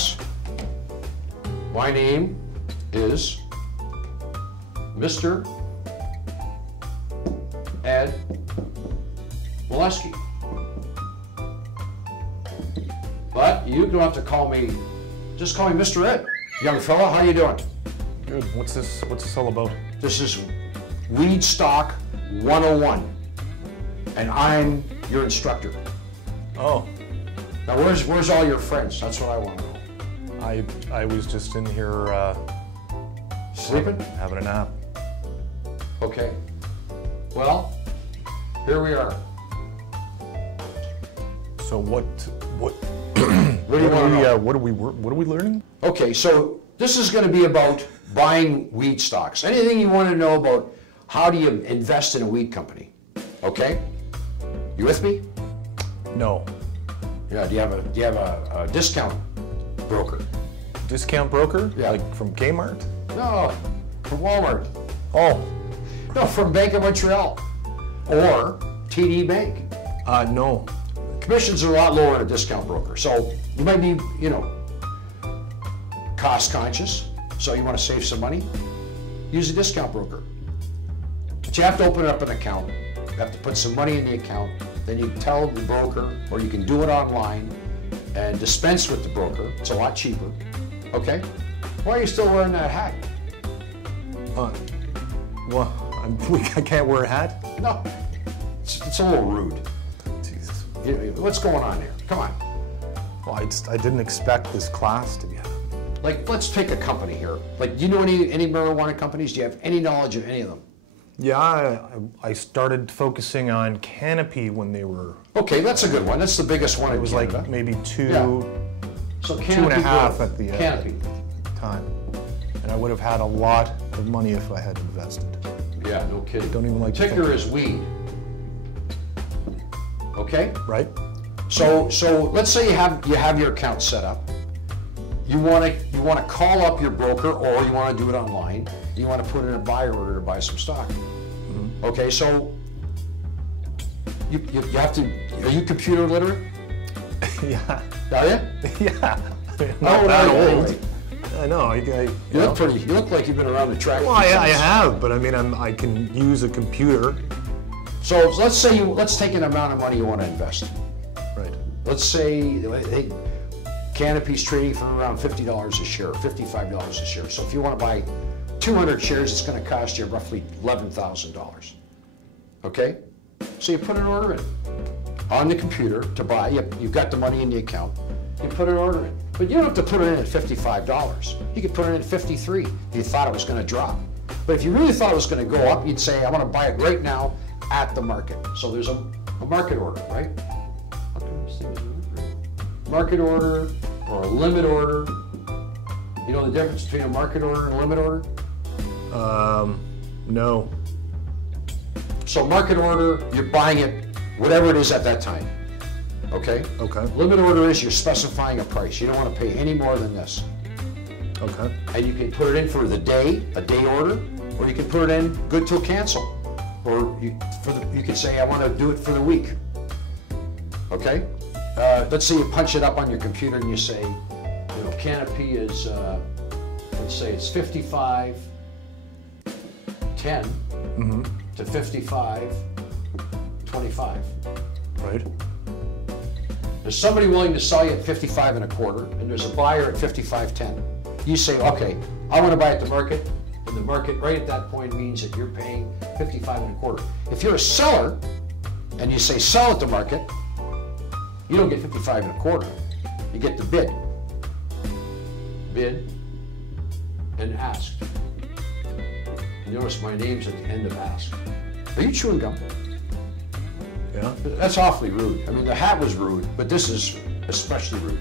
class. My name is Mr. Ed Molesky. But you don't have to call me, just call me Mr. Ed. Young fella, how you doing? Good. What's this all about? This is Weed Stock 101, and I'm your instructor. Oh. Now where's all your friends? That's what I want to know. I was just in here Sleeping? having a nap. Okay. Well, here we are. So what What do you want to know? what are we learning? Okay, so this is going to be about buying weed stocks. Anything you want to know about how do you invest in a weed company? Okay? You with me? No. Yeah. Do you have a discount broker? Discount broker? Yeah. Like from Kmart? No, from Walmart. Oh. No, from Bank of Montreal or TD Bank. No. Commissions are a lot lower in a discount broker, so you might be, cost conscious. So you want to save some money? Use a discount broker. But you have to open up an account. You have to put some money in the account. Then you tell the broker, or you can do it online and dispense with the broker. It's a lot cheaper. Okay? Why are you still wearing that hat? Well, I can't wear a hat? No, it's a little rude. Jesus. What's going on here? Come on. Well, I didn't expect this class to be had. Like, let's take a company here. Like, do you know any marijuana companies? Do you have any knowledge of any of them? Yeah, I started focusing on Canopy when they were... Okay, that's a good one. That's the biggest one in Canada. It was like maybe two So and Canopy a half growth. at the Canopy. time. And I would have had a lot of money if I had invested. Yeah, no kidding. Don't even like to Ticker think is weed. Okay? Right? So let's say you have your account set up. You want to call up your broker, or you want to do it online. You want to put in a buy order to buy some stock. Mm-hmm. Okay, so you have to. Are you computer literate? Yeah. Are you? Yeah. Not that old. Anyway. I know. You look pretty. You look like you've been around the track. Well, I have, but I mean, I can use a computer. So let's take an amount of money you want to invest. Right. Let's say Canopy's trading for around $50 a share, $55 a share. So if you want to buy 200 shares, it's going to cost you roughly $11,000. Okay? So you put an order in on the computer to buy. You've got the money in the account. You put an order in. But you don't have to put it in at $55. You could put it in at $53 if you thought it was going to drop. But if you really thought it was going to go up, you'd say, I want to buy it right now at the market. So there's a market order, right? Market order or a limit order. You know the difference between a market order and a limit order? No. So market order, you're buying it, whatever it is at that time. Okay? Okay. Limit order is you're specifying a price. You don't want to pay any more than this. Okay. And you can put it in for the day, a day order, or you can put it in good till cancel. Or you can say, I want to do it for the week. Okay? Let's say you punch it up on your computer and you say, Canopy is, let's say it's 55.10 to 55.25. Right. There's somebody willing to sell you at 55 and a quarter, and there's a buyer at 55.10. You say, okay, I want to buy at the market, and the market right at that point means that you're paying 55 and a quarter. If you're a seller, and you say sell at the market, you don't get 55 and a quarter. You get the bid. Bid and asked. You notice my name's at the end of asked. Are you chewing gum? Yeah. That's awfully rude. I mean, the hat was rude, but this is especially rude.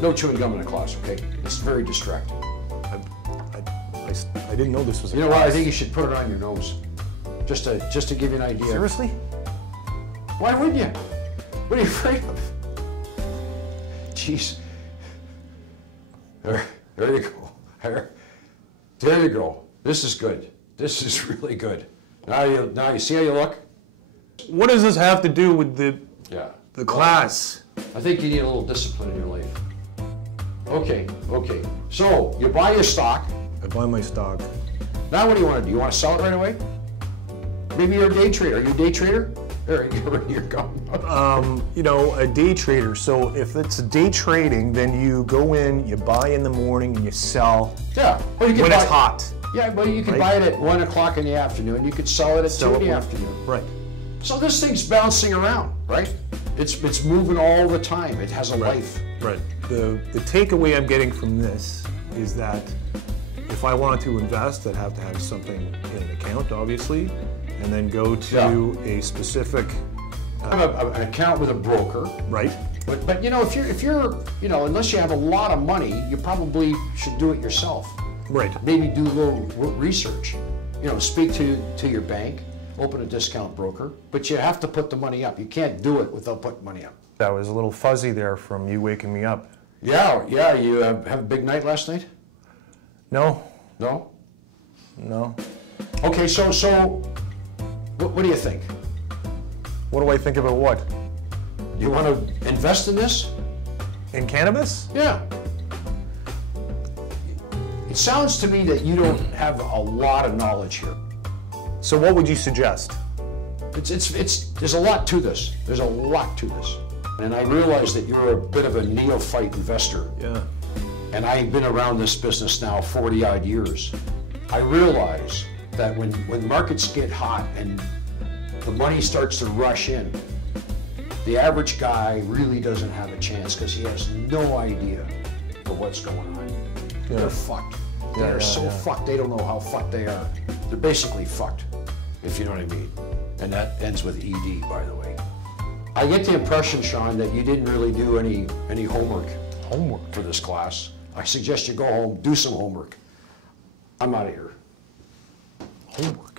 No chewing gum in a class, okay? It's very distracting. I didn't know this was a You know what? I class. think you should put it on your nose, just to give you an idea. Seriously? Why wouldn't you? What are you afraid of? Jeez. There you go. There you go. This is good. This is really good. Now you see how you look? What does this have to do with the Yeah. class? I think you need a little discipline in your life. Okay, okay. So you buy your stock. I buy my stock. Now what do you want to do? You want to sell it right away? Maybe you're a day trader. Are you a day trader? There you go. You know, a day trader. So if it's day trading, then you go in, you buy in the morning, and you sell Yeah. Well, you can when buy, it's hot. Yeah, well, you can Right? buy it at 1 o'clock in the afternoon. You could sell it at 2 in the afternoon. Right. So this thing's bouncing around, right? It's moving all the time. It has a life. Right. The takeaway I'm getting from this is that if I wanted to invest, I'd have to have something in an account, obviously, and then go to a specific. I have an account with a broker. Right. But you know, if you're you know, unless you have a lot of money, you probably should do it yourself. Right. Maybe do a little research. You know, speak to your bank, open a discount broker, but you have to put the money up. You can't do it without putting money up. That was a little fuzzy there from you waking me up. Yeah, yeah. You have a big night last night? No. No? No. Okay, so what do you think? What do I think about what? You want to invest in this? In cannabis? Yeah. It sounds to me that you don't have a lot of knowledge here. So what would you suggest? There's a lot to this. There's a lot to this. And I realize that you're a bit of a neophyte investor. Yeah. And I've been around this business now 40 odd years. I realize that when markets get hot and the money starts to rush in, the average guy really doesn't have a chance because he has no idea of what's going on. Yeah. They're fucked. They're so fucked, they don't know how fucked they are. They're basically fucked, if you know what I mean. And that ends with ED, by the way. I get the impression, Sean, that you didn't really do any homework. Homework? For this class. I suggest you go home, do some homework. I'm out of here. Homework?